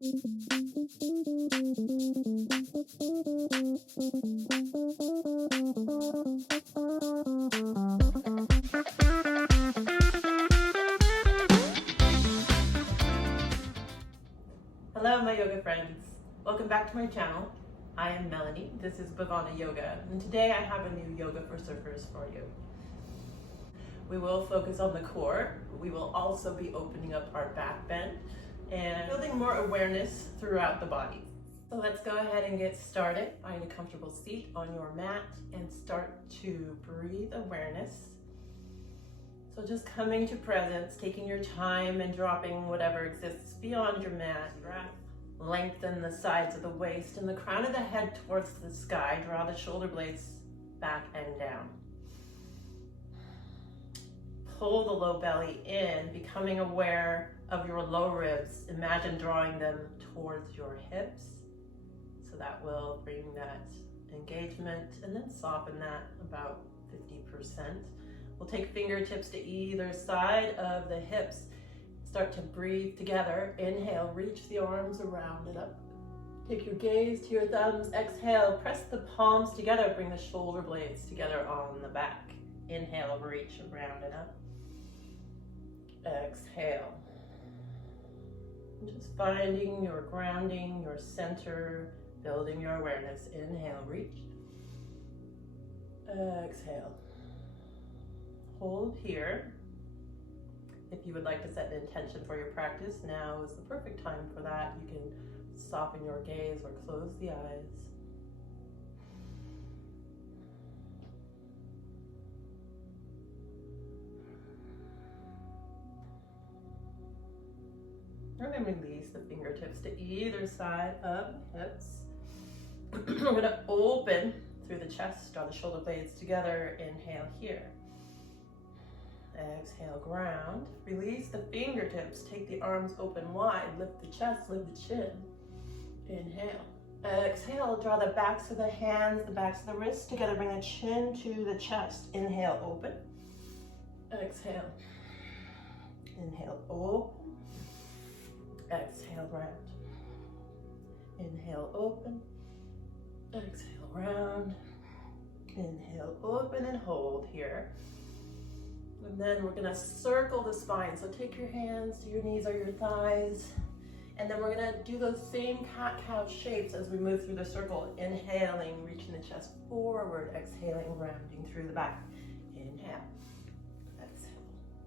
Hello my yoga friends, welcome back to my channel. I am Melanie, this is Bhavana Yoga, and today I have a new yoga for surfers for you. We will focus on the core, we will also be opening up our back bend and building more awareness throughout the body. So let's go ahead and get started. Find a comfortable seat on your mat and start to breathe awareness. So just coming to presence, taking your time and dropping whatever exists beyond your mat. Breath. Lengthen the sides of the waist and the crown of the head towards the sky. Draw the shoulder blades back and down. Pull the low belly in, becoming aware of your low ribs. Imagine drawing them towards your hips. So that will bring that engagement and then soften that about 50%. We'll take fingertips to either side of the hips. Start to breathe together. Inhale, reach the arms around and up. Take your gaze to your thumbs. Exhale, press the palms together. Bring the shoulder blades together on the back. Inhale, reach around and up. Exhale. Just finding your grounding, your center, building your awareness. Inhale, reach. Exhale. Hold here. If you would like to set an intention for your practice, now is the perfect time for that. You can soften your gaze or close the eyes. And then release the fingertips to either side of the hips. We're going to open through the chest, draw the shoulder blades together. Inhale here. Exhale, ground. Release the fingertips. Take the arms open wide. Lift the chest, lift the chin. Inhale. Exhale, draw the backs of the hands, the backs of the wrists together. Bring the chin to the chest. Inhale, open. Exhale. Inhale, open. Exhale, round. Inhale, open. Exhale, round. Inhale, open and hold here. And then we're gonna circle the spine. So take your hands to your knees or your thighs. And then we're gonna do those same cat-cow shapes as we move through the circle. Inhaling, reaching the chest forward. Exhaling, rounding through the back. Inhale, exhale.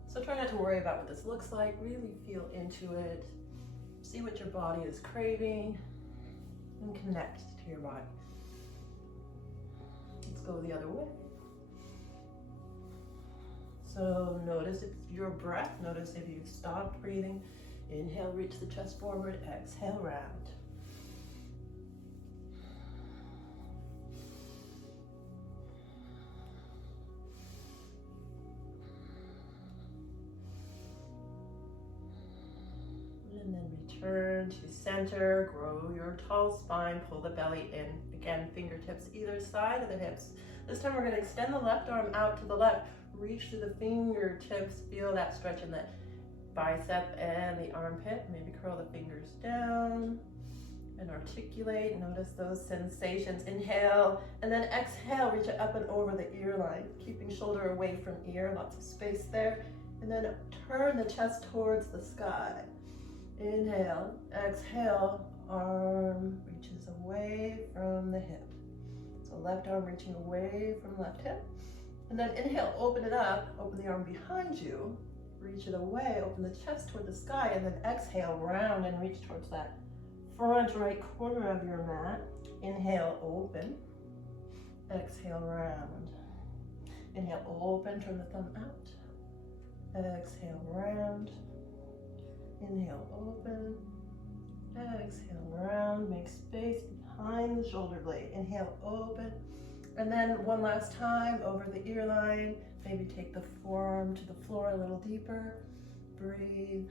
So try not to worry about what this looks like. Really feel into it. See what your body is craving and connect to your body. Let's go the other way. So notice your breath. Notice if you've stopped breathing. Inhale, reach the chest forward. Exhale, round. And then return to center. Grow your tall spine. Pull the belly in. Again, fingertips either side of the hips. This time we're going to extend the left arm out to the left. Reach through the fingertips, feel that stretch in the bicep and the armpit. Maybe curl the fingers down and articulate. Notice those sensations. Inhale and then exhale, reach it up and over the ear line, keeping shoulder away from ear, lots of space there. And then turn the chest towards the sky. Inhale, exhale, arm reaches away from the hip. So left arm reaching away from left hip. And then inhale, open it up, open the arm behind you, reach it away, open the chest toward the sky, and then exhale, round and reach towards that front right corner of your mat. Inhale, open, exhale, round. Inhale, open, turn the thumb out. Exhale, round. Inhale, open. Exhale, round, make space behind the shoulder blade. Inhale, open. And then one last time over the ear line. Maybe take the forearm to the floor a little deeper. Breathe.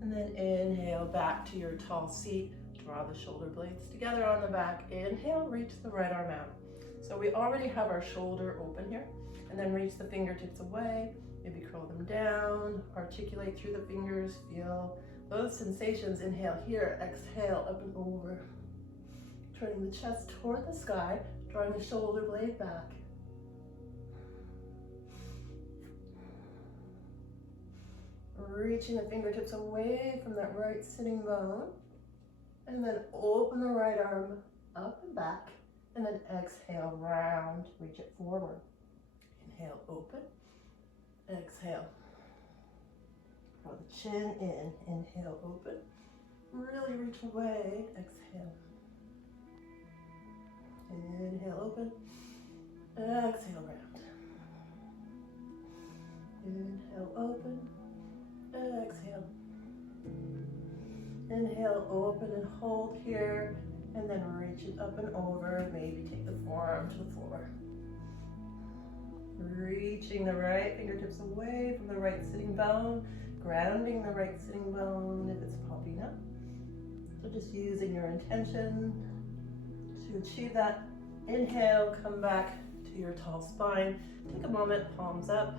And then inhale back to your tall seat. Draw the shoulder blades together on the back. Inhale, reach the right arm out. So we already have our shoulder open here. And then reach the fingertips away. Maybe curl them down, articulate through the fingers, feel those sensations. Inhale here, exhale, up and over. Turning the chest toward the sky, drawing the shoulder blade back. Reaching the fingertips away from that right sitting bone. And then open the right arm up and back. And then exhale, round, reach it forward. Inhale, open. Exhale. Draw the chin in. Inhale, open. Really reach away. Exhale. Inhale, open. Exhale, round. Inhale, open. Exhale. Inhale, open and hold here. And then reach it up and over. Maybe take the forearm to the floor. Reaching the right fingertips away from the right sitting bone. Grounding the right sitting bone if it's popping up. So just using your intention to achieve that. Inhale, come back to your tall spine. Take a moment, palms up.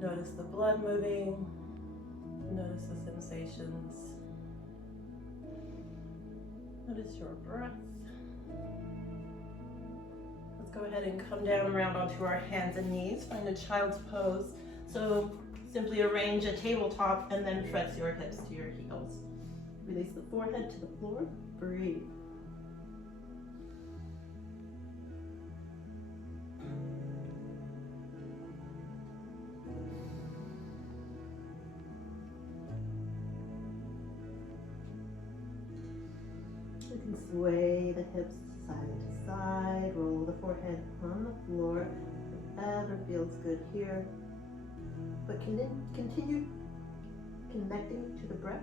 Notice the blood moving. Notice the sensations. Notice your breath. Let's go ahead and come down around onto our hands and knees. Find a child's pose. So simply arrange a tabletop and then press your hips to your heels. Release the forehead to the floor. Breathe. You can sway the hips side to side, roll the forehead on the floor, whatever feels good here. But continue connecting to the breath.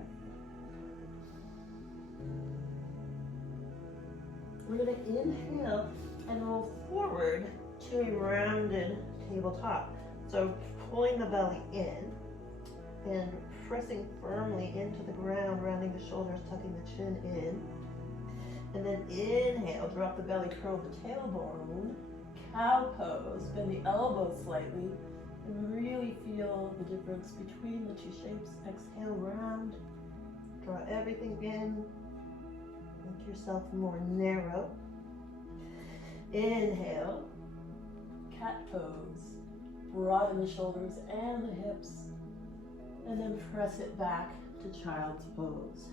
We're going to inhale and roll forward to a rounded tabletop. So pulling the belly in and pressing firmly into the ground, rounding the shoulders, tucking the chin in. And then inhale, drop the belly, curl the tailbone, cow pose, bend the elbows slightly, and really feel the difference between the two shapes. Exhale, round, draw everything in, make yourself more narrow. Inhale, cat pose, broaden the shoulders and the hips, and then press it back to child's pose.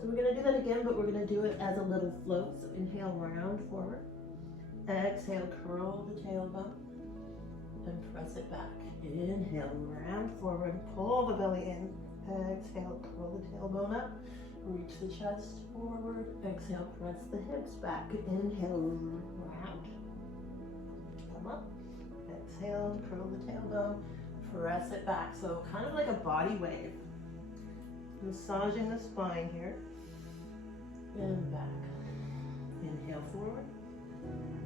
So we're going to do that again, but we're going to do it as a little float. So inhale, round forward. Exhale, curl the tailbone and press it back. Inhale, round forward, pull the belly in. Exhale, curl the tailbone up. Reach the chest forward. Exhale, press the hips back. Inhale, round. Come up. Exhale, curl the tailbone. Press it back. So kind of like a body wave. Massaging the spine here. And back. Inhale forward.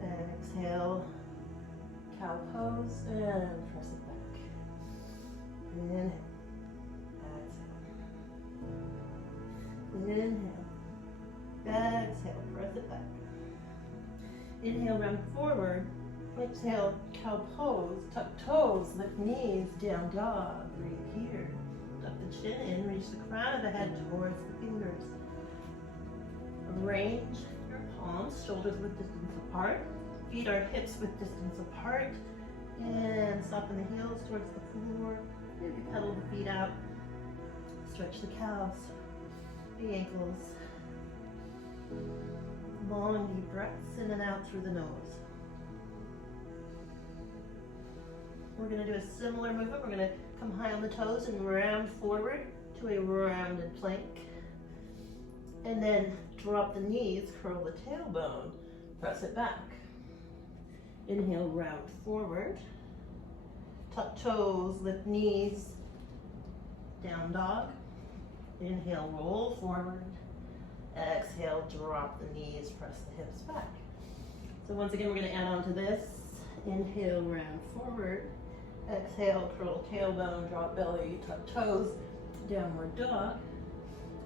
Exhale, cow pose, and press it back. Inhale. Exhale. Inhale. Exhale, press it back. Inhale, round forward. Exhale, cow pose. Tuck toes, lift knees, down dog. Breathe here. Tuck the chin in, reach the crown of the head towards the fingers. Arrange your palms, shoulders with distance apart. Feet are hips with distance apart. And soften the heels towards the floor. Maybe pedal the feet out. Stretch the calves, the ankles. Long deep breaths in and out through the nose. We're going to do a similar movement. We're going to come high on the toes and round forward to a rounded plank. And then drop the knees, curl the tailbone, press it back. Inhale, round forward. Tuck toes, lift knees, down dog. Inhale, roll forward. Exhale, drop the knees, press the hips back. So once again, we're going to add on to this. Inhale, round forward. Exhale, curl tailbone, drop belly, tuck toes, downward dog.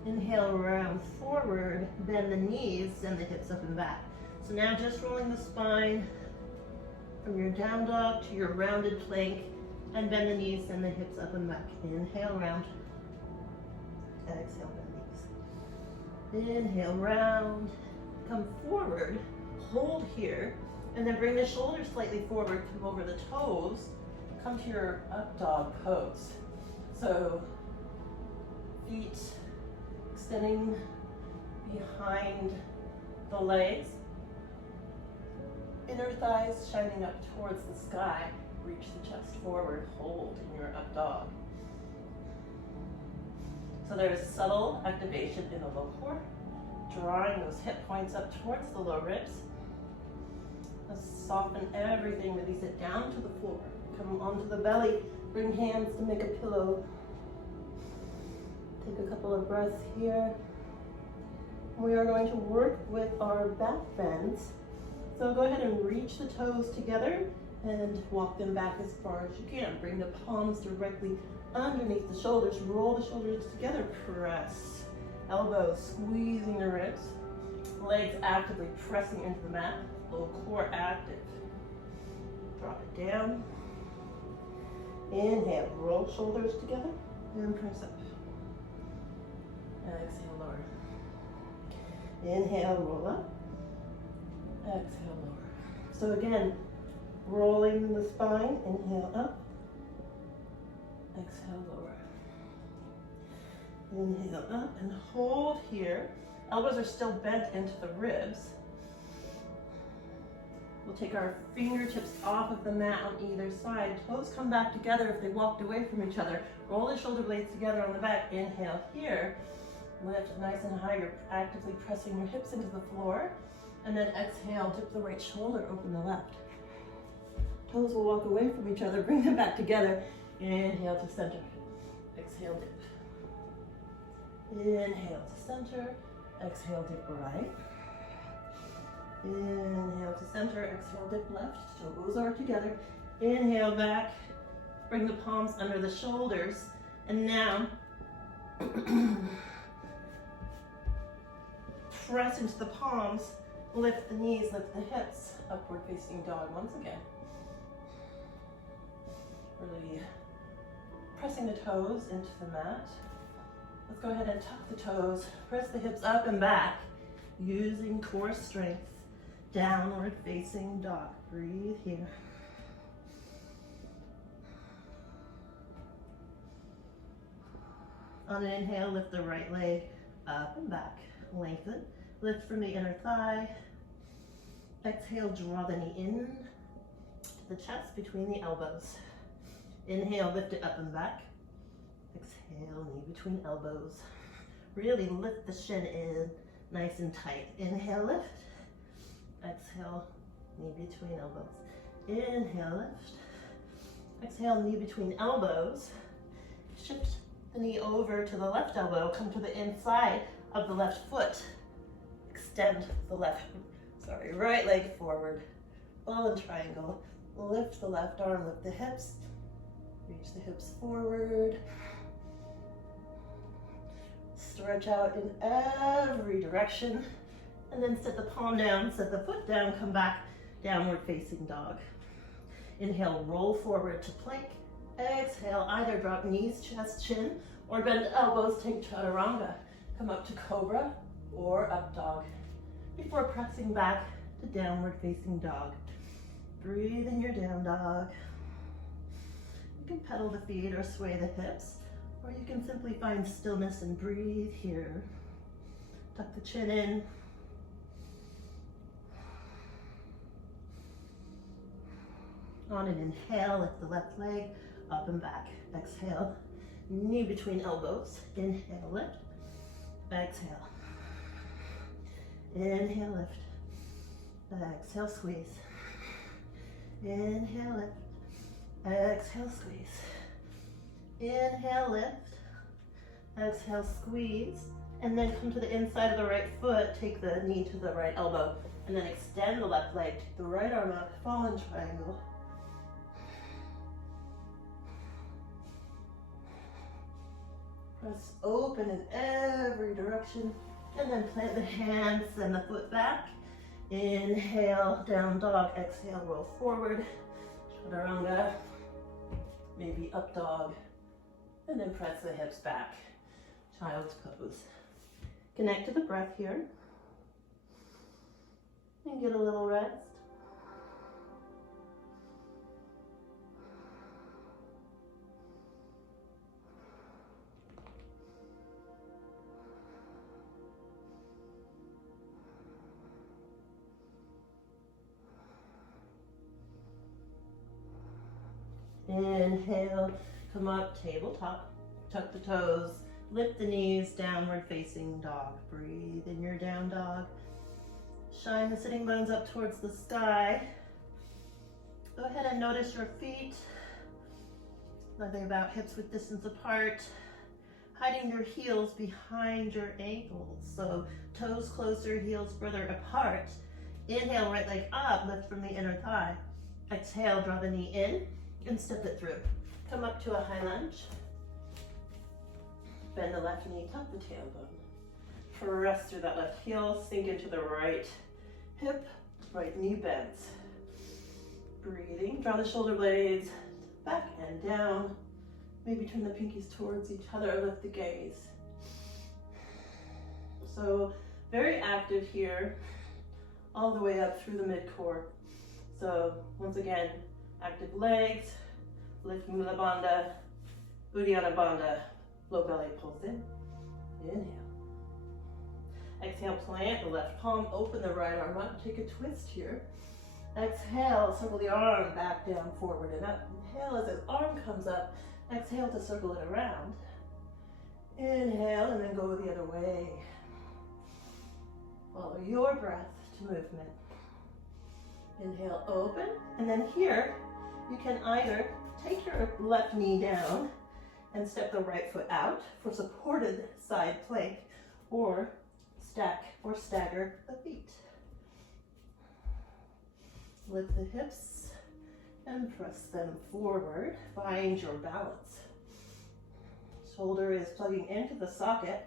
Inhale, round forward, bend the knees, send the hips up and back. So now just rolling the spine from your down dog to your rounded plank, and bend the knees, send the hips up and back. Inhale, round. Exhale, bend knees. Inhale, round. Come forward, hold here, and then bring the shoulders slightly forward, come over the toes, come to your up dog pose. So feet extending behind the legs, inner thighs shining up towards the sky, reach the chest forward, hold in your up dog. So there's subtle activation in the low core, drawing those hip points up towards the low ribs. Let's soften everything, release it down to the floor. Come onto the belly, bring hands to make a pillow. Take a couple of breaths here. We are going to work with our back bends. So go ahead and reach the toes together and walk them back as far as you can. Bring the palms directly underneath the shoulders. Roll the shoulders together. Press. Elbows squeezing the ribs. Legs actively pressing into the mat. Low core active. Drop it down. Inhale. Roll shoulders together and press up. Exhale, lower. Inhale, roll up. Exhale, lower. So again, rolling the spine. Inhale, up. Exhale, lower. Inhale, up and hold here. Elbows are still bent into the ribs. We'll take our fingertips off of the mat on either side. Toes come back together if they walked away from each other. Roll the shoulder blades together on the back. Inhale here. Lift nice and high. You're actively pressing your hips into the floor. And then exhale, dip the right shoulder, open the left. Toes will walk away from each other. Bring them back together. Inhale to center. Exhale, dip. Inhale to center. Exhale, dip right. Inhale to center. Exhale, dip left. Toes are together. Inhale back. Bring the palms under the shoulders. And now, press into the palms. Lift the knees, lift the hips. Upward facing dog once again. Really pressing the toes into the mat. Let's go ahead and tuck the toes. Press the hips up and back. Using core strength. Downward facing dog. Breathe here. On an inhale, lift the right leg up and back. Lengthen. Lift from the inner thigh. Exhale, draw the knee in to the chest between the elbows. Inhale, lift it up and back. Exhale, knee between elbows. Really lift the shin in nice and tight. Inhale, lift. Exhale, knee between elbows. Inhale, lift. Exhale, knee between elbows. Shift the knee over to the left elbow. Come to the inside of the left foot. Extend the right leg forward. Ball and triangle. Lift the left arm, lift the hips. Reach the hips forward. Stretch out in every direction. And then set the palm down, set the foot down, come back, downward facing dog. Inhale, roll forward to plank. Exhale, either drop knees, chest, chin, or bend elbows, take chaturanga. Come up to cobra or up dog. Before pressing back to downward facing dog. Breathe in your down dog. You can pedal the feet or sway the hips, or you can simply find stillness and breathe here. Tuck the chin in. On an inhale, lift the left leg up and back. Exhale, knee between elbows. Inhale, lift. Exhale. Inhale, lift. Exhale, squeeze. Inhale, lift. Exhale, squeeze. Inhale, lift. Exhale, squeeze. And then come to the inside of the right foot. Take the knee to the right elbow. And then extend the left leg. Take the right arm up. Fall in triangle. Press open in every direction. And then plant the hands and the foot back. Inhale, down dog. Exhale, roll forward. Chaturanga. Maybe up dog. And then press the hips back. Child's pose. Connect to the breath here. And get a little rest. Inhale, come up, tabletop, tuck the toes, lift the knees, downward facing dog. Breathe in your down dog. Shine the sitting bones up towards the sky. Go ahead and notice your feet. Are they about hips width distance apart? Hiding your heels behind your ankles. So toes closer, heels further apart. Inhale, right leg up, lift from the inner thigh. Exhale, draw the knee in and step it through. Come up to a high lunge. Bend the left knee, tuck the tailbone. Press through that left heel, sink into the right hip, right knee bends. Breathing, draw the shoulder blades back and down. Maybe turn the pinkies towards each other, lift the gaze. So very active here, all the way up through the mid-core. So once again, active legs, lift Mula Bandha, Uddiyana Bandha, low belly pulls in. Inhale. Exhale, plant the left palm, open the right arm up, take a twist here. Exhale, circle the arm back down, forward and up. Inhale as the arm comes up, exhale to circle it around. Inhale and then go the other way. Follow your breath to movement. Inhale, open, and then here you can either take your left knee down and step the right foot out for supported side plank, or stack or stagger the feet. Lift the hips and press them forward. Find your balance. Shoulder is plugging into the socket.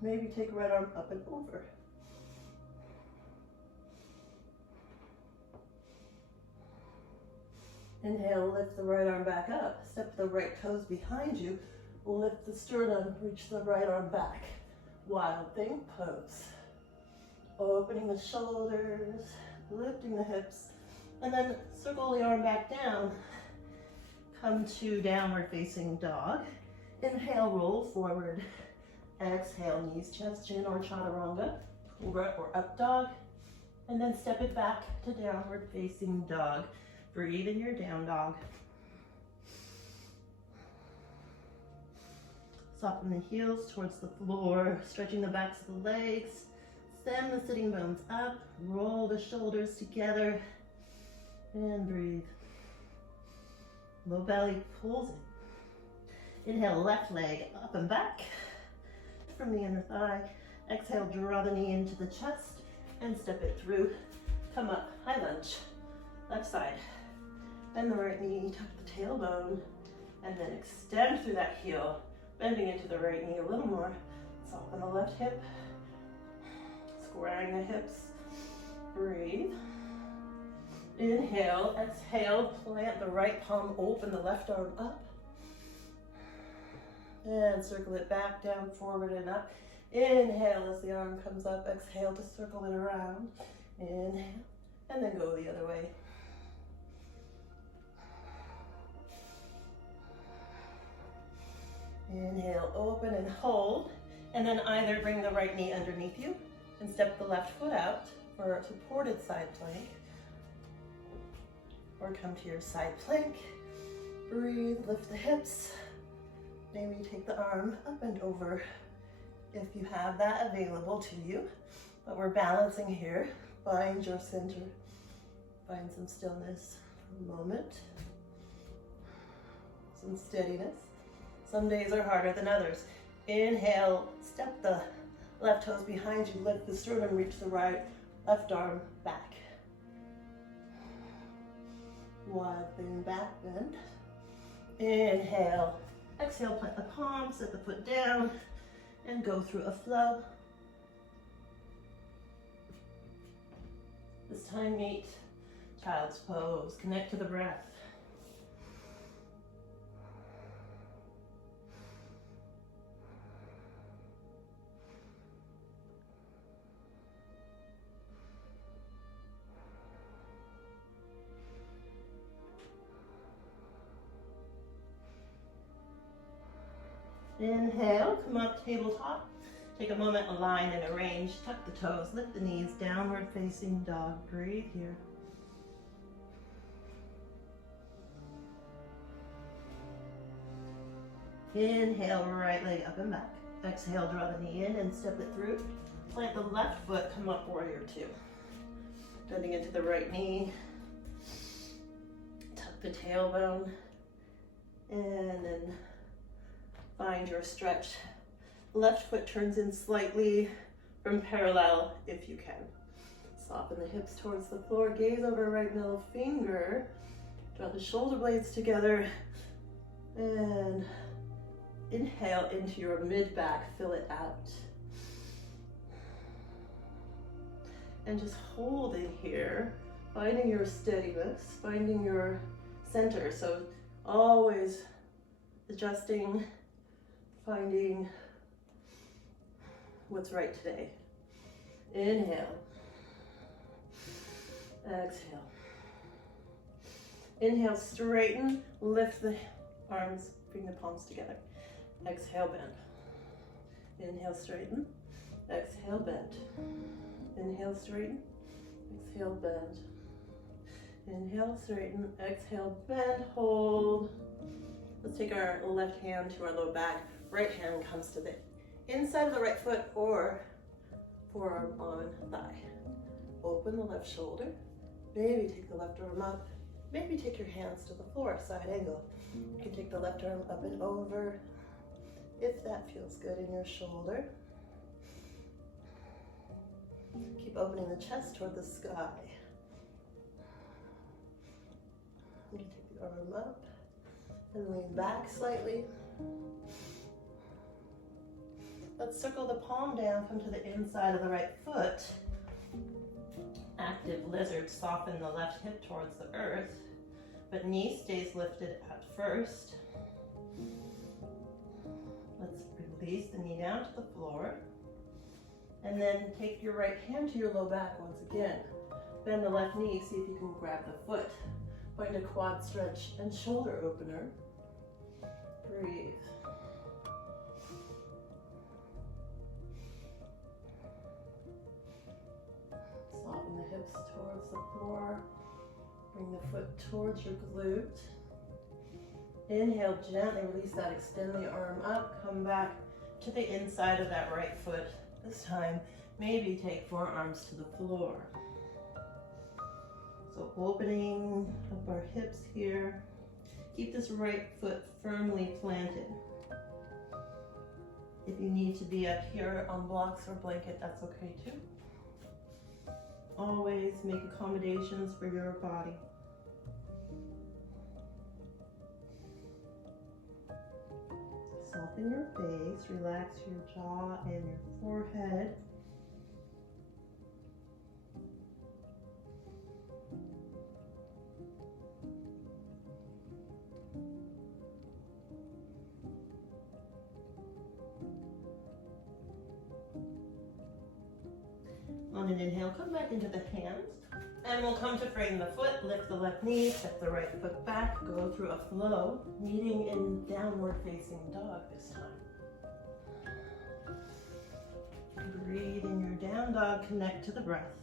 Maybe take right arm up and over. Inhale, lift the right arm back up. Step the right toes behind you. Lift the sternum, reach the right arm back. Wild thing pose. Opening the shoulders, lifting the hips, and then circle the arm back down. Come to downward facing dog. Inhale, roll forward. Exhale, knees, chest, chin, or chaturanga, cobra or up dog. And then step it back to downward facing dog. Breathe in your down dog. Soften the heels towards the floor, stretching the backs of the legs. Send the sitting bones up, roll the shoulders together, and breathe. Low belly pulls in. Inhale, left leg up and back from the inner thigh. Exhale, draw the knee into the chest and step it through. Come up, high lunge, left side. Bend the right knee, tuck the tailbone, and then extend through that heel, bending into the right knee a little more. Soften the left hip, squaring the hips. Breathe. Inhale, exhale, plant the right palm, open the left arm up. And circle it back, down, forward, and up. Inhale as the arm comes up, exhale to circle it around. Inhale, and then go the other way. Inhale, open and hold, and then either bring the right knee underneath you and step the left foot out for a supported side plank, or come to your side plank. Breathe, lift the hips. Maybe take the arm up and over if you have that available to you, but we're balancing here. Find your center, find some stillness for a moment, some steadiness. Some days are harder than others. Inhale, step the left toes behind you, lift the sternum, reach the right, left arm back. Wild thing back bend. Inhale, Exhale, plant the palms, set the foot down, and go through a flow. This time meet child's pose. Connect to the breath. Inhale, come up tabletop. Take a moment, align and arrange. Tuck the toes, lift the knees, downward facing dog. Breathe here. Inhale, right leg up and back. Exhale, draw the knee in and step it through. Plant the left foot, come up, warrior two. Bending into the right knee. Tuck the tailbone. And then find your stretch. Left foot turns in slightly from parallel if you can. Soften the hips towards the floor, gaze over right middle finger. Draw the shoulder blades together and inhale into your mid back, fill it out. And just hold it here, finding your steadiness, finding your center. So always adjusting, finding what's right today. Inhale. Exhale. Inhale, straighten, lift the arms, bring the palms together. Exhale, bend. Inhale, straighten. Exhale, bend. Inhale, straighten. Exhale, bend. Inhale, straighten. Exhale, bend, hold. Let's take our left hand to our low back. Right hand comes to the inside of the right foot or forearm on thigh. Open the left shoulder. Maybe take the left arm up. Maybe take your hands to the floor, side angle. You can take the left arm up and over if that feels good in your shoulder. Keep opening the chest toward the sky. You can take the arm up and lean back slightly. Let's circle the palm down, come to the inside of the right foot. Active lizard, soften the left hip towards the earth, but knee stays lifted at first. Let's release the knee down to the floor. And then take your right hand to your low back once again. Bend the left knee, see if you can grab the foot. Find a quad stretch and shoulder opener. Breathe. Soften the hips towards the floor. Bring the foot towards your glute. Inhale, gently release that. Extend the arm up. Come back to the inside of that right foot. This time, maybe take forearms to the floor. So opening up our hips here. Keep this right foot firmly planted. If you need to be up here on blocks or blanket, that's okay too. Always make accommodations for your body. Soften your face, relax your jaw and your forehead. On an inhale, come back into the hands. And we'll come to frame the foot, lift the left knee, step the right foot back, go through a flow, meeting in downward facing dog this time. Breathe in your down dog, connect to the breath.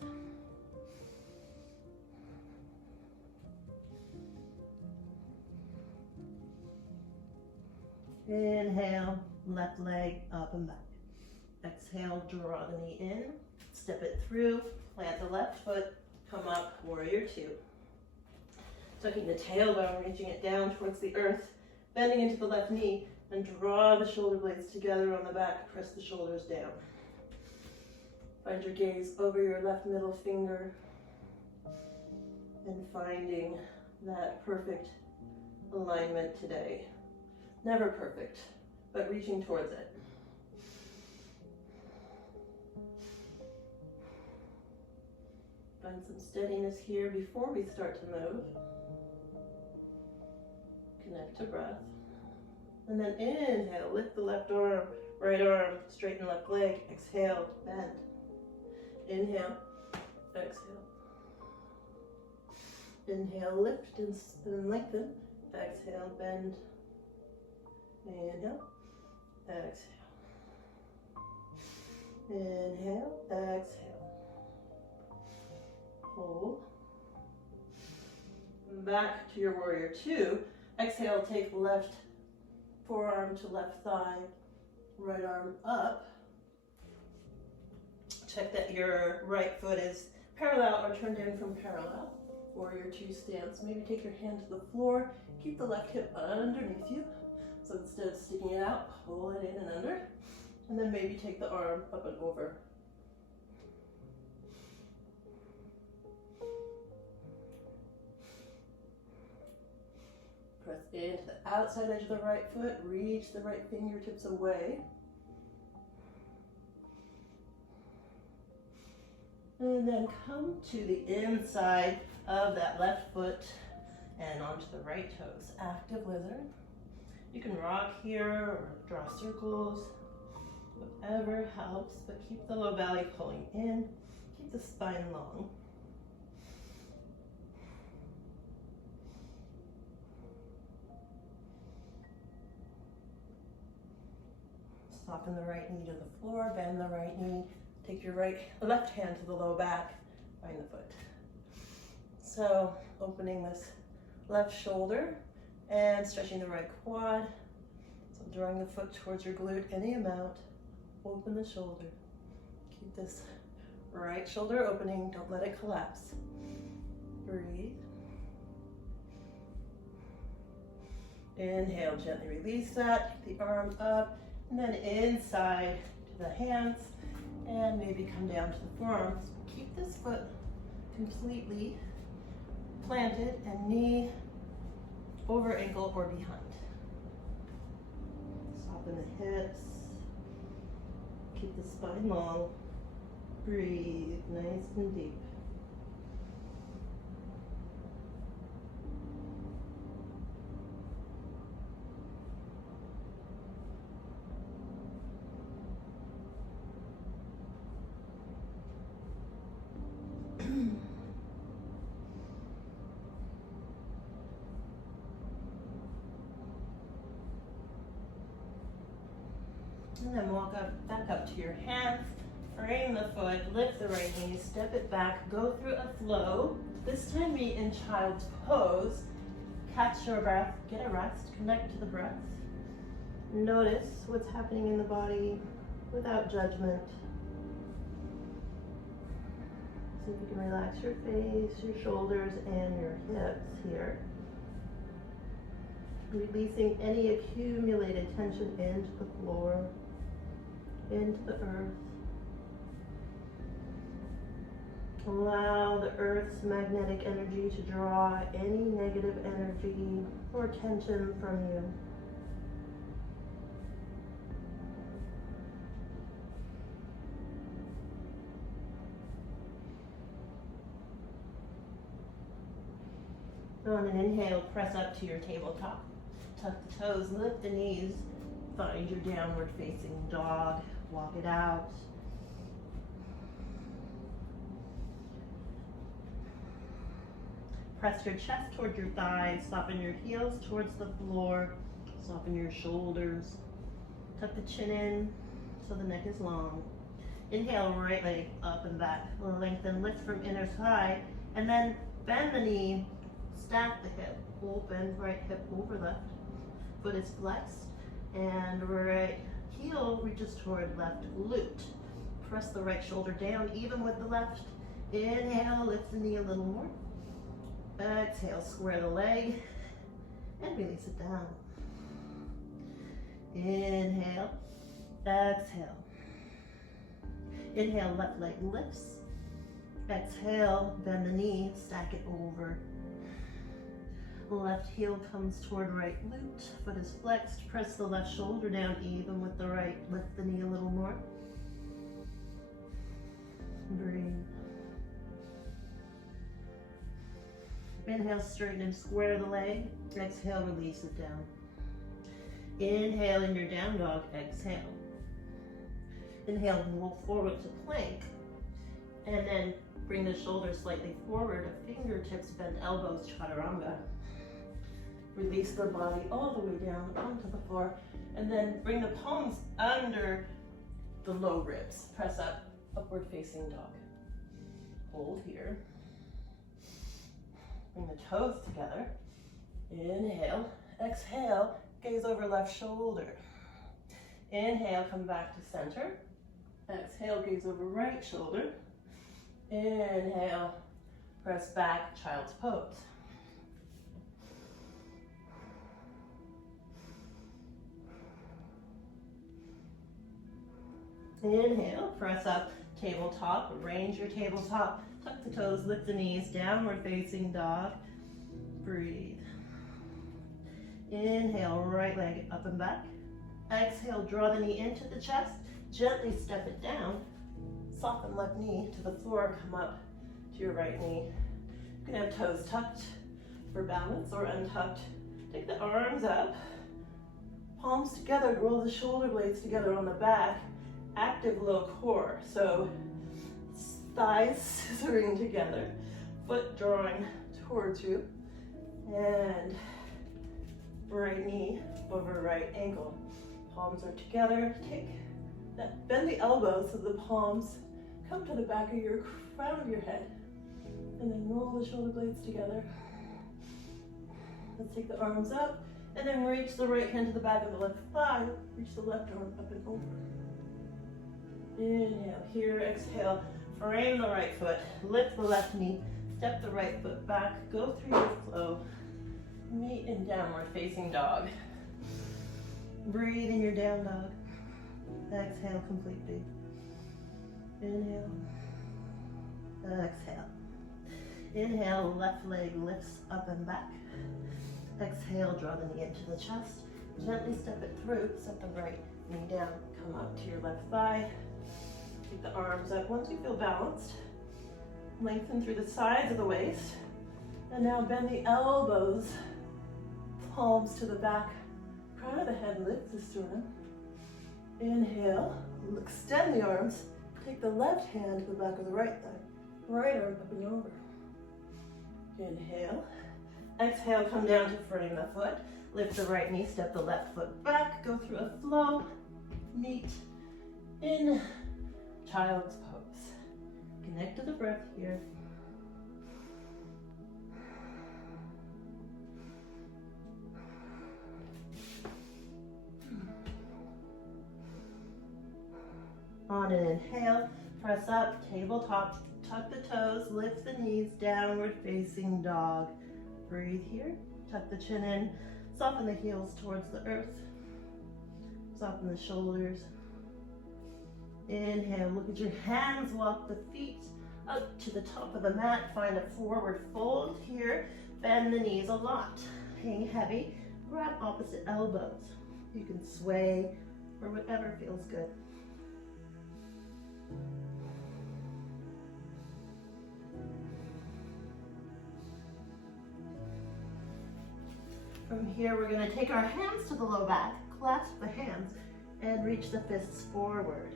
Inhale, left leg up and back. Exhale, draw the knee in, step it through, plant the left foot, come up, warrior two. Tucking the tailbone, reaching it down towards the earth, bending into the left knee, and draw the shoulder blades together on the back, press the shoulders down. Find your gaze over your left middle finger, and finding that perfect alignment today. Never perfect, but reaching towards it. Find some steadiness here before we start to move. Connect to breath. And then inhale, lift the left arm, right arm, straighten left leg. Exhale, bend. Inhale, exhale. Inhale, lift and lengthen. Exhale, bend. Inhale, exhale. Inhale, exhale. Hold. Back to your warrior two. Exhale, take left forearm to left thigh, right arm up. Check that your right foot is parallel or turned in from parallel. Warrior two stance. Maybe take your hand to the floor. Keep the left hip underneath you. So instead of sticking it out, pull it in and under. And then maybe take the arm up and over. Press into the outside edge of the right foot. Reach the right fingertips away. And then come to the inside of that left foot and onto the right toes. Active lizard. You can rock here or draw circles, whatever helps, but keep the low belly pulling in. Keep the spine long. Soften the right knee to the floor, bend the right knee. Take your left hand to the low back, find the foot. So opening this left shoulder and stretching the right quad. So drawing the foot towards your glute any amount. Open the shoulder. Keep this right shoulder opening, don't let it collapse. Breathe. Inhale, gently release that, keep the arm up, and then inside to the hands. And maybe come down to the forearms. Keep this foot completely planted and knee over ankle or behind. Soften the hips. Keep the spine long. Breathe nice and deep. And then walk up, back up to your hands, frame the foot, lift the right knee, step it back, go through a flow. This time be in child's pose. Catch your breath, get a rest, connect to the breath. Notice what's happening in the body without judgment. See if you can relax your face, your shoulders, and your hips here. Releasing any accumulated tension into the floor, into the earth. Allow the earth's magnetic energy to draw any negative energy or tension from you. On an inhale, press up to your tabletop. Tuck the toes, lift the knees, find your downward facing dog, walk it out. Press your chest towards your thighs, soften your heels towards the floor, soften your shoulders. Tuck the chin in so the neck is long. Inhale, right leg up and back, lengthen, lift from inner thigh, and then bend the knee, stack the hip, open, right hip over left. Foot is flexed, and right heel reaches toward left glute. Press the right shoulder down, even with the left. Inhale, lift the knee a little more. Exhale, square the leg, and release it down. Inhale, exhale. Inhale, left leg lifts. Exhale, bend the knee, stack it over. Left heel comes toward right glute. Foot is flexed. Press the left shoulder down even with the right. Lift the knee a little more. Breathe. Inhale, straighten and square the leg. Exhale, release it down. Inhale in your down dog. Exhale. Inhale, roll forward to plank. And then bring the shoulders slightly forward. Fingertips bend elbows, chaturanga. Release the body all the way down onto the floor. And then bring the palms under the low ribs. Press up, upward facing dog. Hold here. Bring the toes together. Inhale, exhale, gaze over left shoulder. Inhale, come back to center. Exhale, gaze over right shoulder. Inhale, press back, child's pose. Inhale, press up, tabletop, arrange your tabletop, tuck the toes, lift the knees, downward facing dog. Breathe. Inhale, right leg up and back. Exhale, draw the knee into the chest, gently step it down. Soften left knee to the floor, come up to your right knee. You can have toes tucked for balance or untucked. Take the arms up, palms together, roll the shoulder blades together on the back. Active low core, so thighs scissoring together, foot drawing towards you, and right knee over right ankle. Palms are together. Take that, bend the elbows so the palms come to the back of your crown of your head, and then roll the shoulder blades together. Let's take the arms up, and then reach the right hand to the back of the left thigh. Reach the left arm up and over. Inhale here, exhale, frame the right foot, lift the left knee, step the right foot back, go through your flow, meet in downward facing dog. Breathe in your down dog. Exhale completely. Inhale, exhale. Inhale, left leg lifts up and back. Exhale, draw the knee into the chest. Gently step it through, set the right knee down, come up to your left thigh. Keep the arms up. Once you feel balanced, lengthen through the sides of the waist. And now bend the elbows, palms to the back, crown of the head, lift the sternum. Inhale, extend the arms. Take the left hand to the back of the right thigh. Right arm up and over. Inhale. Exhale, come down to frame the foot. Lift the right knee, step the left foot back. Go through a flow. Meet in child's pose. Connect to the breath here. On an inhale, press up, tabletop, tuck the toes, lift the knees, downward facing dog. Breathe here, tuck the chin in, soften the heels towards the earth, soften the shoulders. Inhale, look at your hands, walk the feet up to the top of the mat, find a forward fold here, bend the knees a lot, hang heavy, grab opposite elbows. You can sway or whatever feels good. From here, we're going to take our hands to the low back, clasp the hands, and reach the fists forward.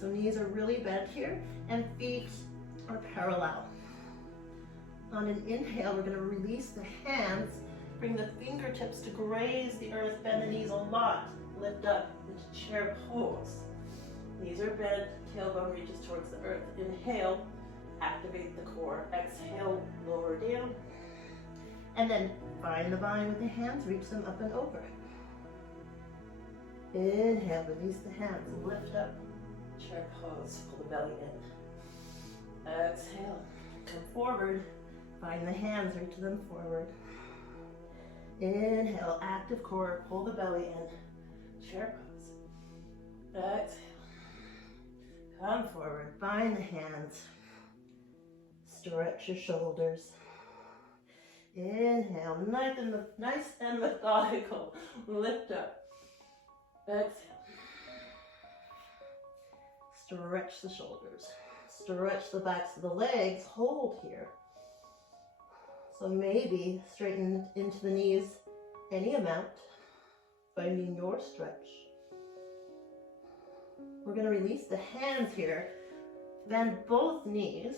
So knees are really bent here, and feet are parallel. On an inhale, we're going to release the hands, bring the fingertips to graze the earth, bend the knees a lot, lift up into chair pose. Knees are bent, tailbone reaches towards the earth. Inhale, activate the core. Exhale, lower down. And then find the vine with the hands, reach them up and over. Inhale, release the hands, lift up, chair pose, pull the belly in. Exhale, come forward, find the hands, reach them forward. Inhale, active core, pull the belly in, chair pose. Exhale, come forward, find the hands, stretch your shoulders. Inhale, nice and methodical. Lift up. Exhale. Stretch the shoulders. Stretch the backs of the legs. Hold here. So maybe straighten into the knees any amount, finding your stretch. We're going to release the hands here. Bend both knees.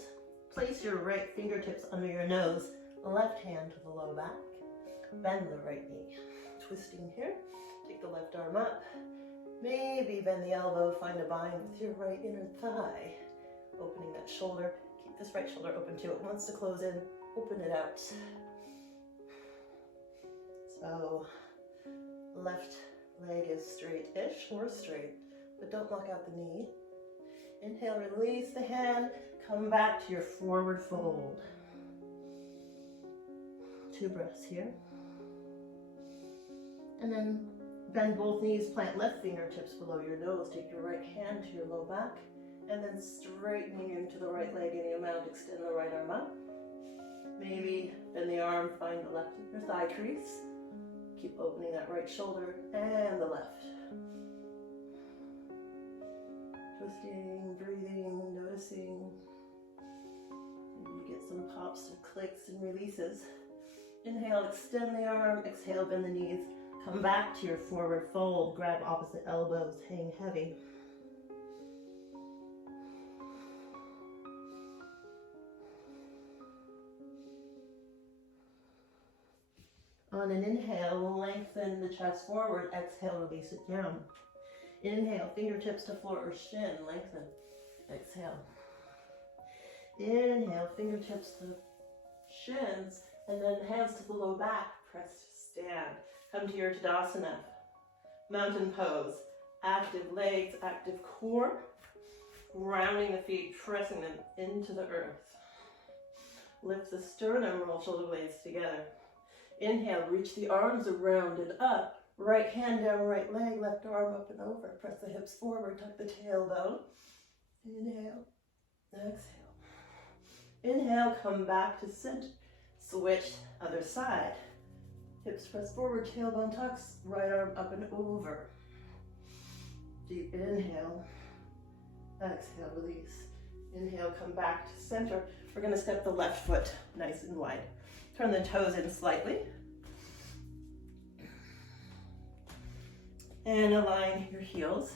Place your right fingertips under your nose. Left hand to the low back. Bend the right knee. Twisting here. Take the left arm up. Maybe bend the elbow. Find a bind with your right inner thigh. Opening that shoulder. Keep this right shoulder open too. It wants to close in. Open it out. So left leg is straight-ish or straight, but don't lock out the knee. Inhale, release the hand. Come back to your forward fold. 2 breaths here. And then bend both knees, plant left fingertips below your nose. Take your right hand to your low back. And then straightening into the right leg any amount. Extend the right arm up. Maybe bend the arm, find the left inner thigh crease. Keep opening that right shoulder and the left. Twisting, breathing, noticing. Maybe you get some pops and clicks and releases. Inhale, extend the arm. Exhale, bend the knees. Come back to your forward fold. Grab opposite elbows, hang heavy. On an inhale, lengthen the chest forward. Exhale, release it down. Inhale, fingertips to floor or shin, lengthen. Exhale. Inhale, fingertips to shins, and then hands to the low back. Press to stand. Come to your Tadasana. Mountain pose. Active legs, active core. Rounding the feet, pressing them into the earth. Lift the sternum, roll shoulder blades together. Inhale, reach the arms around and up. Right hand down, right leg, left arm up and over. Press the hips forward, tuck the tailbone. Inhale, exhale. Inhale, come back to center. Switch, other side. Hips press forward, tailbone tucks, right arm up and over. Deep inhale, exhale, release. Inhale, come back to center. We're gonna step the left foot nice and wide. Turn the toes in slightly. And align your heels.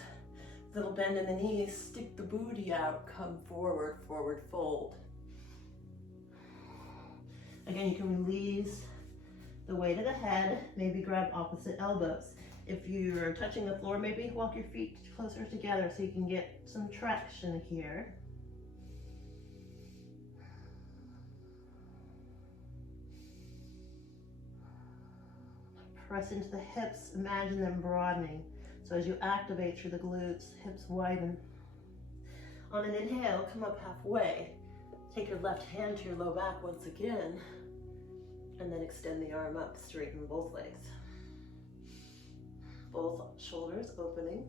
Little bend in the knees, stick the booty out, come forward, forward fold. Again, you can release the weight of the head, maybe grab opposite elbows. If you're touching the floor, maybe walk your feet closer together so you can get some traction here. Press into the hips, imagine them broadening. So as you activate through the glutes, hips widen. On an inhale, come up halfway. Take your left hand to your low back once again, and then extend the arm up, straighten both legs. Both shoulders opening.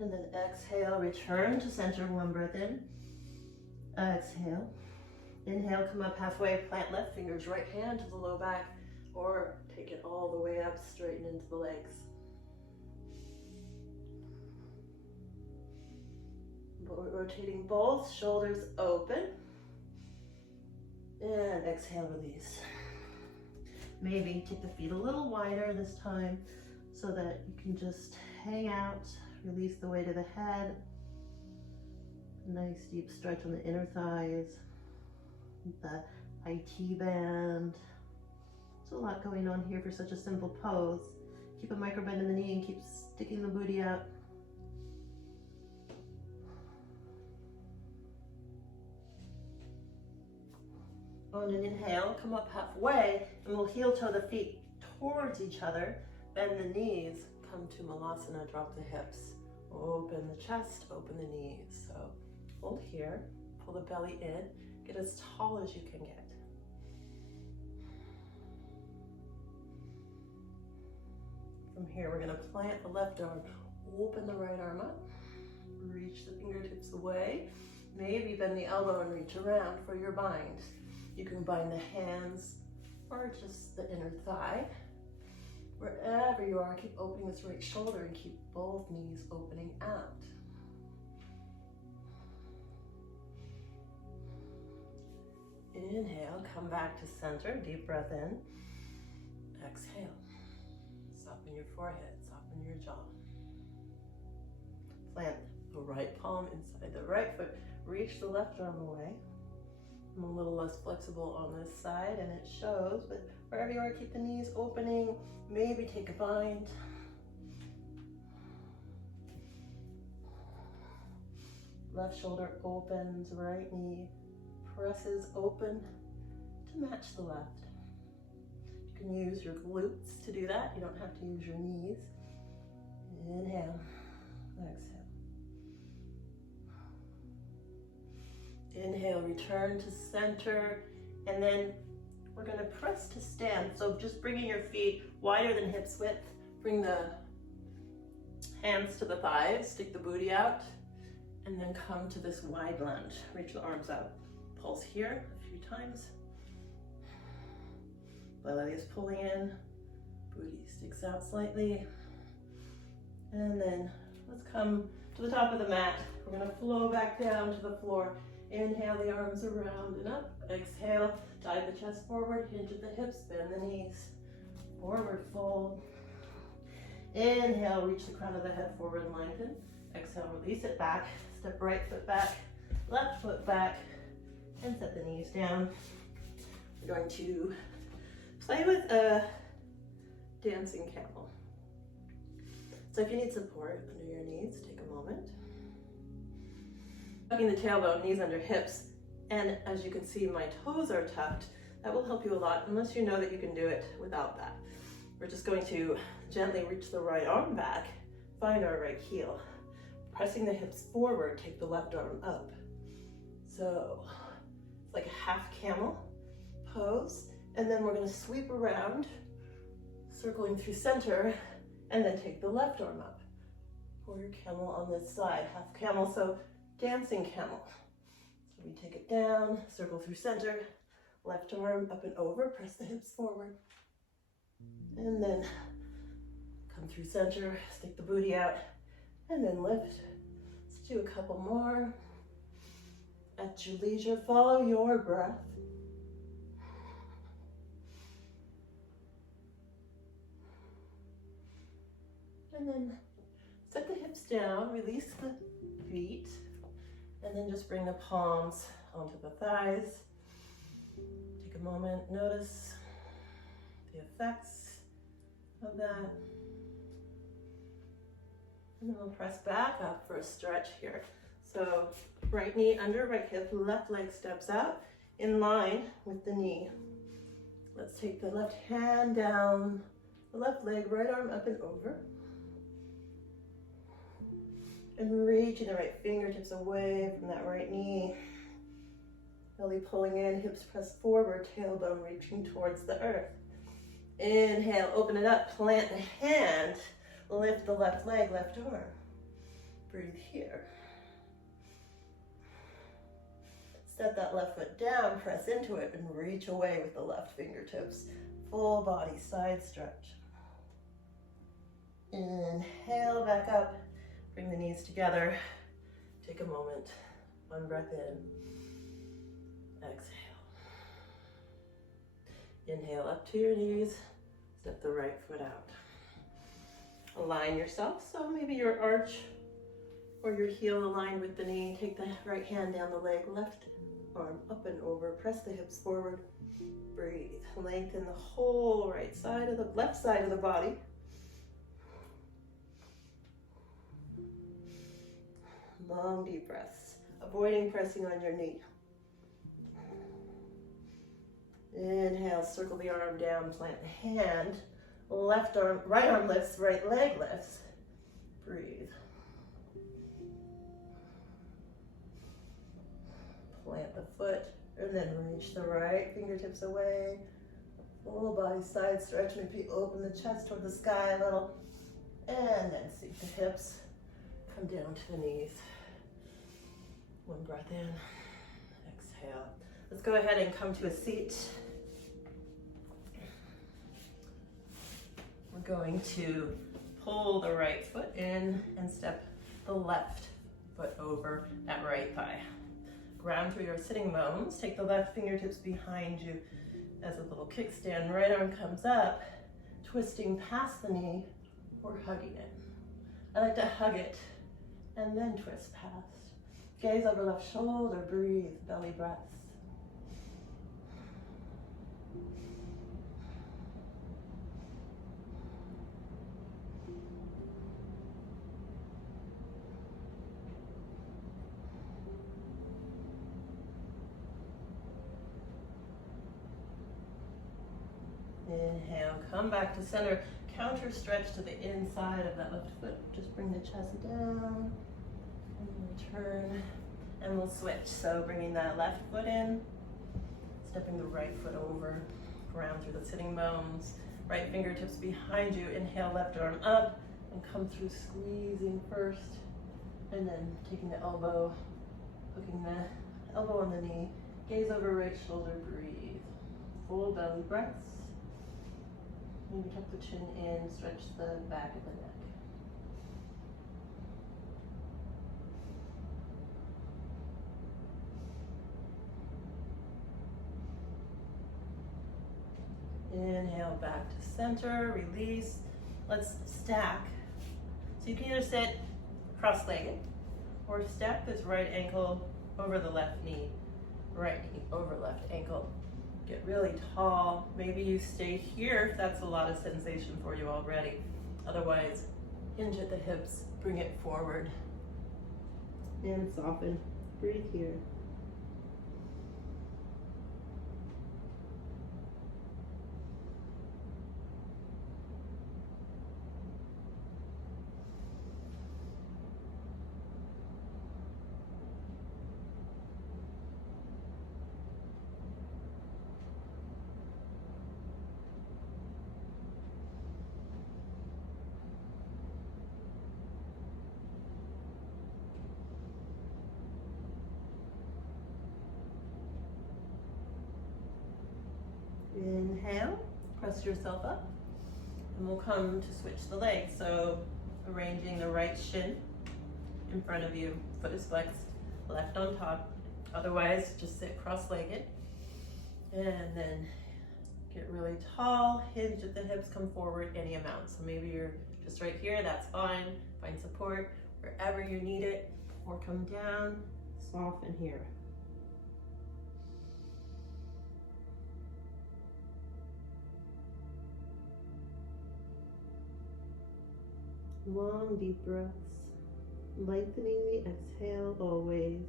And then exhale, return to center, 1 breath in. Exhale. Inhale, come up halfway, plant left fingers, right hand to the low back, or take it all the way up, straighten into the legs. Rotating both shoulders open. And exhale, release. Maybe take the feet a little wider this time so that you can just hang out, release the weight of the head. Nice deep stretch on the inner thighs, the IT band. There's a lot going on here for such a simple pose. Keep a micro bend in the knee and keep sticking the booty out. On an inhale, come up halfway, and we'll heel toe the feet towards each other. Bend the knees, come to Malasana, drop the hips. Open the chest, open the knees. So hold here, pull the belly in, get as tall as you can get. From here, we're gonna plant the left arm, Open the right arm up. Reach the fingertips away. Maybe bend the elbow and reach around for your bind. You can bind the hands or just the inner thigh. Wherever you are, keep opening this right shoulder and keep both knees opening out. Inhale, come back to center, deep breath in. Exhale. Soften your forehead, soften your jaw. Plant the right palm inside the right foot. Reach the left arm away. I'm a little less flexible on this side and it shows, but wherever you are, keep the knees opening. Maybe take a bind. Left shoulder opens, right knee presses open to match the left. You can use your glutes to do that. You don't have to use your knees. Inhale, exhale. Inhale, return to center, and then we're going to press to stand. So just bringing your feet wider than hips width. Bring the hands to the thighs, stick the booty out, and then come to this wide lunge. Reach the arms out. Pulse here a few times. Belly is pulling in, booty sticks out slightly. And then let's come to the top of the mat. We're going to flow back down to the floor. Inhale the arms around and up. Exhale, dive the chest forward, hinge at the hips, bend the knees. Forward fold. Inhale, reach the crown of the head forward and lengthen. Exhale, release it back. Step right foot back, left foot back, and set the knees down. We're going to play with a dancing camel. So if you need support under your knees, take a moment. Tucking the tailbone, knees under hips, and as you can see, my toes are tucked. That will help you a lot, unless you know that you can do it without that. We're just going to gently reach the right arm back, find our right heel. Pressing the hips forward, take the left arm up. So it's like a half camel pose, and then we're going to sweep around, circling through center, and then take the left arm up. Warrior camel on this side, half camel, so dancing camel. So we take it down, circle through center, left arm up and over, press the hips forward, and then come through center, stick the booty out, and then lift. Let's do a couple more. At your leisure, follow your breath. And then set the hips down, release the feet, and then just bring the palms onto the thighs. Take a moment, notice the effects of that. And then we'll press back up for a stretch here. So right knee under right hip, left leg steps out in line with the knee. Let's take the left hand down, the left leg, right arm up and over. And reaching the right fingertips away from that right knee. Belly pulling in, hips press forward, tailbone reaching towards the earth. Inhale, open it up, plant the hand, lift the left leg, left arm. Breathe here. Step that left foot down, press into it, and reach away with the left fingertips. Full body side stretch. Inhale, back up. Bring the knees together. Take a moment. One breath in. Exhale. Inhale up to your knees. Step the right foot out. Align yourself. So maybe your arch or your heel aligned with the knee. Take the right hand down the leg, left arm up and over. Press the hips forward. Breathe. Lengthen the whole right side of the left side of the body. Long deep breaths, avoiding pressing on your knee. Inhale, circle the arm down, plant the hand. Left arm, right arm lifts, right leg lifts. Breathe. Plant the foot, and then reach the right fingertips away. Full body side stretch, maybe open the chest toward the sky a little. And then sink the hips, come down to the knees. One breath in, exhale. Let's go ahead and come to a seat. We're going to pull the right foot in and step the left foot over that right thigh. Ground through your sitting bones. Take the left fingertips behind you as a little kickstand. Right arm comes up, twisting past the knee or hugging it. I like to hug it and then twist past. Gaze over left shoulder, breathe, belly breaths. Inhale, come back to center. Counter stretch to the inside of that left foot. Just bring the chest down and return. And we'll switch. So bringing that left foot in, stepping the right foot over, ground through the sitting bones. Right fingertips behind you. Inhale, left arm up and come through squeezing first. And then taking the elbow, hooking the elbow on the knee. Gaze over right shoulder, breathe. Full belly breaths. Maybe tuck the chin in, stretch the back of the neck. Inhale, back to center, release. Let's stack. So you can either sit cross-legged or stack this right ankle over the left knee, right knee over left ankle. Get really tall. Maybe you stay here if that's a lot of sensation for you already. Otherwise, hinge at the hips, bring it forward. And soften. Breathe here. Inhale, press yourself up, and we'll come to switch the legs. So arranging the right shin in front of you, foot is flexed, left on top. Otherwise, just sit cross-legged. And then get really tall, hinge at the hips, come forward any amount. So maybe you're just right here, that's fine. Find support wherever you need it, or come down, soften here. Long, deep breaths, lengthening the exhale always.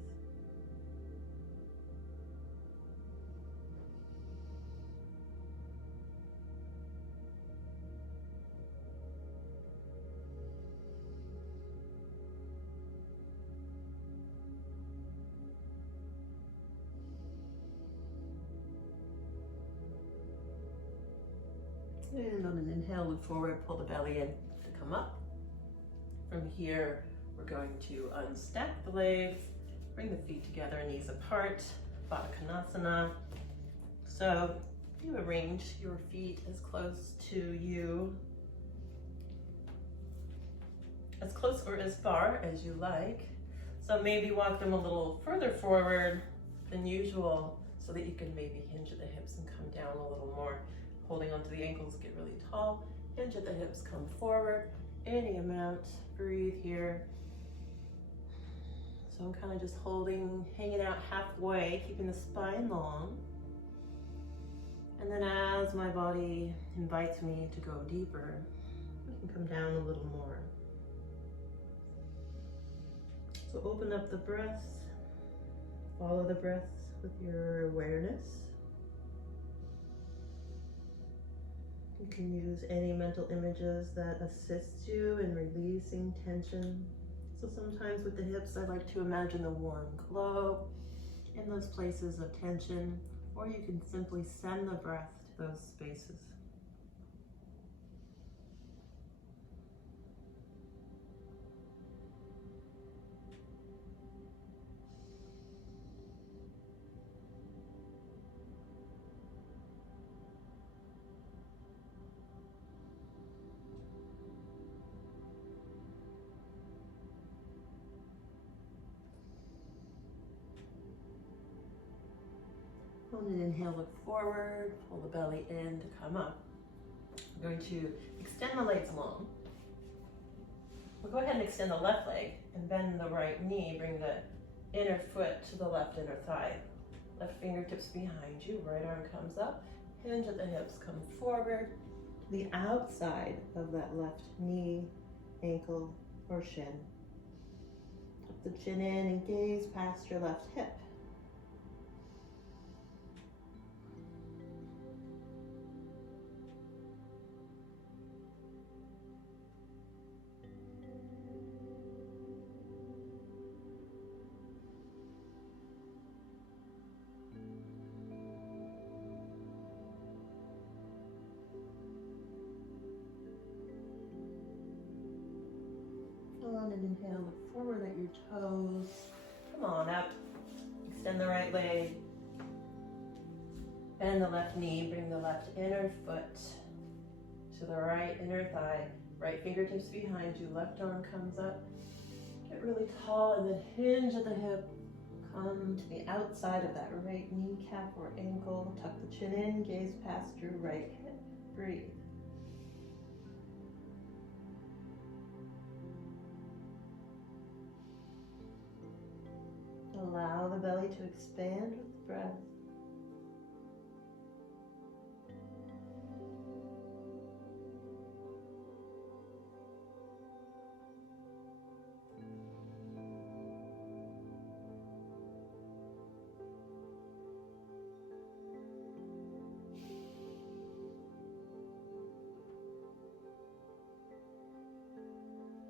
And on an inhale, look forward, pull the belly in to come up. From here, we're going to unstack the legs, bring the feet together, knees apart, Baddha. So you arrange your feet as close to you, as close or as far as you like. So maybe walk them a little further forward than usual so that you can maybe hinge at the hips and come down a little more. Holding onto the ankles, get really tall, hinge at the hips, come forward, any amount, breathe here. So I'm kind of just holding, hanging out halfway, keeping the spine long. And then as my body invites me to go deeper, I can come down a little more. So open up the breaths, follow the breaths with your awareness. You can use any mental images that assist you in releasing tension. So sometimes with the hips, I like to imagine a warm glow in those places of tension, or you can simply send the breath to those spaces. On an inhale, look forward, pull the belly in to come up. We're going to extend the legs long. We'll go ahead and extend the left leg and bend the right knee. Bring the inner foot to the left inner thigh. Left fingertips behind you, right arm comes up. Hinge at the hips, come forward. The outside of that left knee, ankle, or shin. Tuck the chin in and gaze past your left hip. On an inhale, look forward at your toes. Come on up. Extend the right leg. Bend the left knee. Bring the left inner foot to the right inner thigh. Right fingertips behind you. Left arm comes up. Get really tall and then hinge at the hip. Come to the outside of that right kneecap or ankle. Tuck the chin in. Gaze past your right hip. Breathe. Allow the belly to expand with the breath.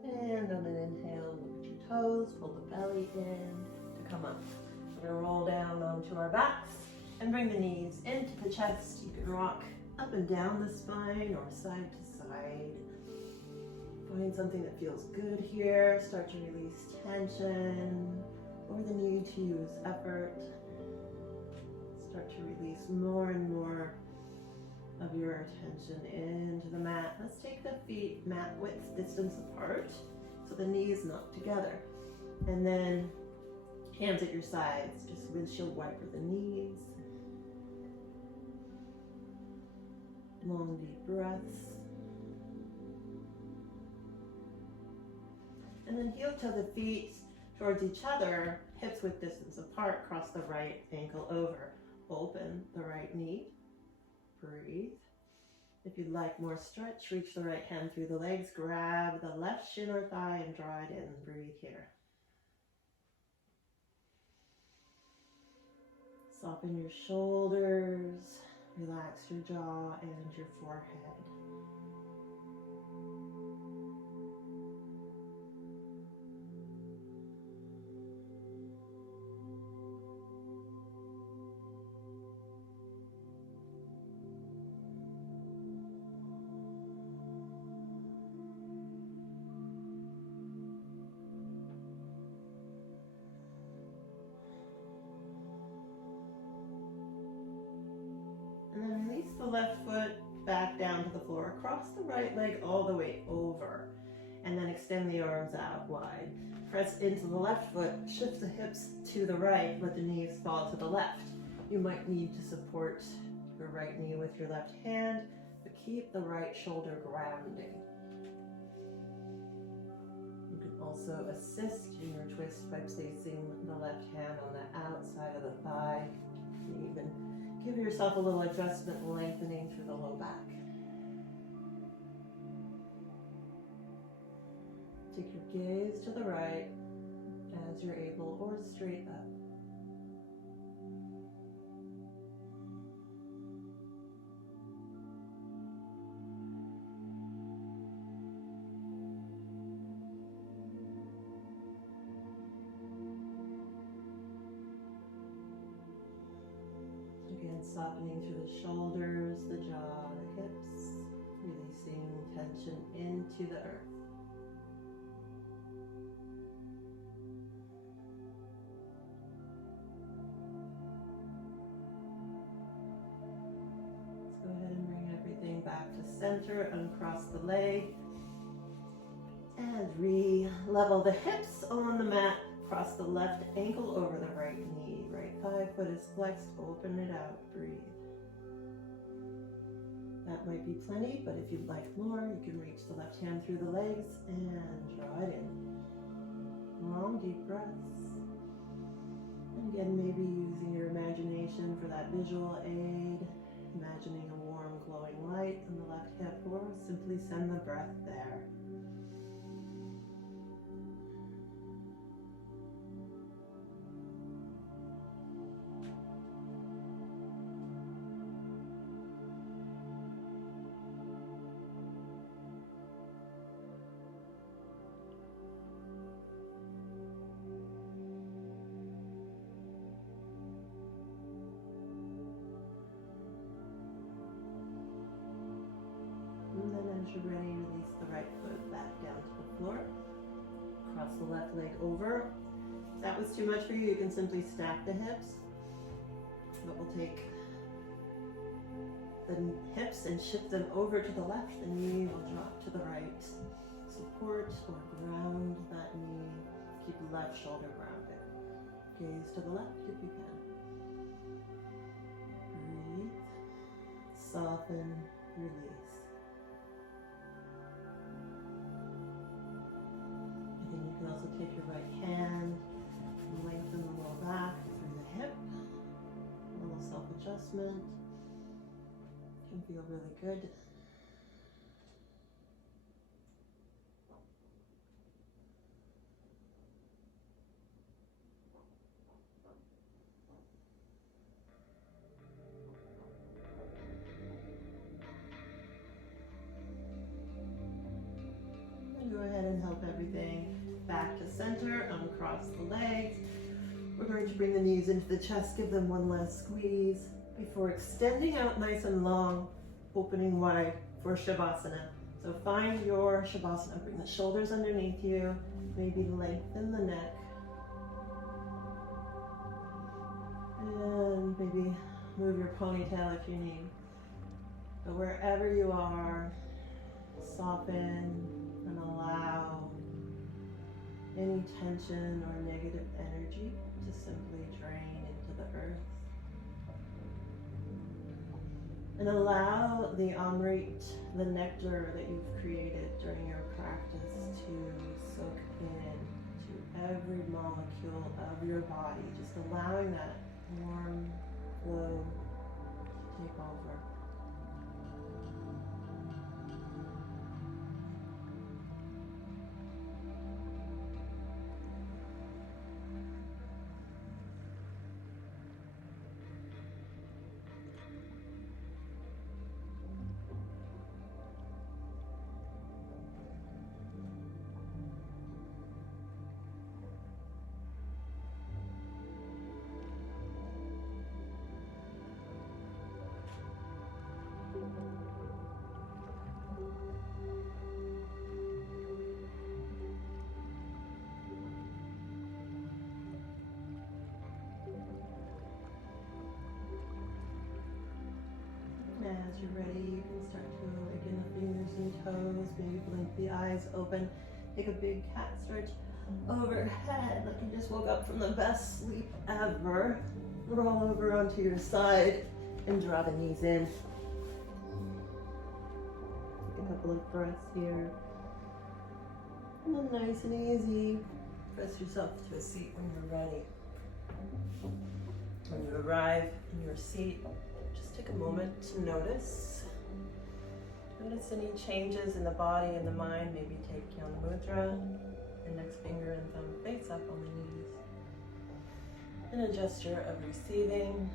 And on an inhale, look at your toes, pull the belly in. Come up. We're going to roll down onto our backs and bring the knees into the chest. You can rock up and down the spine or side to side. Find something that feels good here. Start to release tension or the need to use effort. Start to release more and more of your attention into the mat. Let's take the feet mat width distance apart so the knees knock together. And then hands at your sides, just windshield wiper the knees. Long deep breaths. And then heel to the feet towards each other, hips width distance apart, cross the right ankle over. Open the right knee. Breathe. If you'd like more stretch, reach the right hand through the legs, grab the left shin or thigh and draw it in. Breathe here. Soften your shoulders, relax your jaw and your forehead. And then release the left foot back down to the floor. Cross the right leg all the way over. And then extend the arms out wide. Press into the left foot. Shift the hips to the right. Let the knees fall to the left. You might need to support your right knee with your left hand, but keep the right shoulder grounding. You can also assist in your twist by placing the left hand on the outside of the thigh. You even give yourself a little adjustment, lengthening through the low back. Take your gaze to the right as you're able, or straight up. Softening through the shoulders, the jaw, the hips, releasing tension into the earth. Let's go ahead and bring everything back to center, uncross the leg, and re-level the hips on the mat. Cross the left ankle over the right knee. Right thigh foot is flexed. Open it out. Breathe. That might be plenty, but if you'd like more, you can reach the left hand through the legs and draw it in. Long, deep breaths. And again, maybe using your imagination for that visual aid. Imagining a warm, glowing light on the left hip, or simply send the breath there. And then as you're ready, release the right foot back down to the floor. Cross the left leg over. If that was too much for you, you can simply stack the hips. But we'll take the hips and shift them over to the left. The knee will drop to the right. Support or ground that knee. Keep the left shoulder grounded. Gaze to the left if you can. Breathe. Soften. Release. You can also take your right hand and lengthen the lower back through the hip. A little self-adjustment can feel really good. And go ahead and help everything back to center, uncross the legs. We're going to bring the knees into the chest, give them one last squeeze before extending out nice and long, opening wide for Shavasana. So find your Shavasana, bring the shoulders underneath you, maybe lengthen the neck. And maybe move your ponytail if you need. But wherever you are, soften and allow any tension or negative energy to simply drain into the earth. And allow the Amrit, the nectar that you've created during your practice, to soak in to every molecule of your body, just allowing that warm flow to take over. As you're ready, you can start to awaken the fingers and toes, maybe blink the eyes open, take a big cat stretch overhead, like you just woke up from the best sleep ever. Roll over onto your side and draw the knees in. Take a couple of breaths here. And then nice and easy, press yourself to a seat when you're ready. When you arrive in your seat, just take a moment to notice. Notice any changes in the body and the mind. Maybe take Yan Mudra, index finger and thumb face up on the knees. And a gesture of receiving.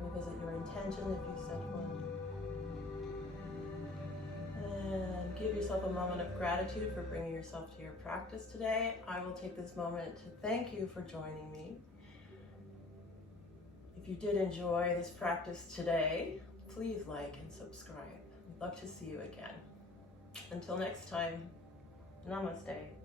Revisit your intention if you set one. And give yourself a moment of gratitude for bringing yourself to your practice today. I will take this moment to thank you for joining me. If you did enjoy this practice today, please like and subscribe. I'd love to see you again. Until next time, namaste.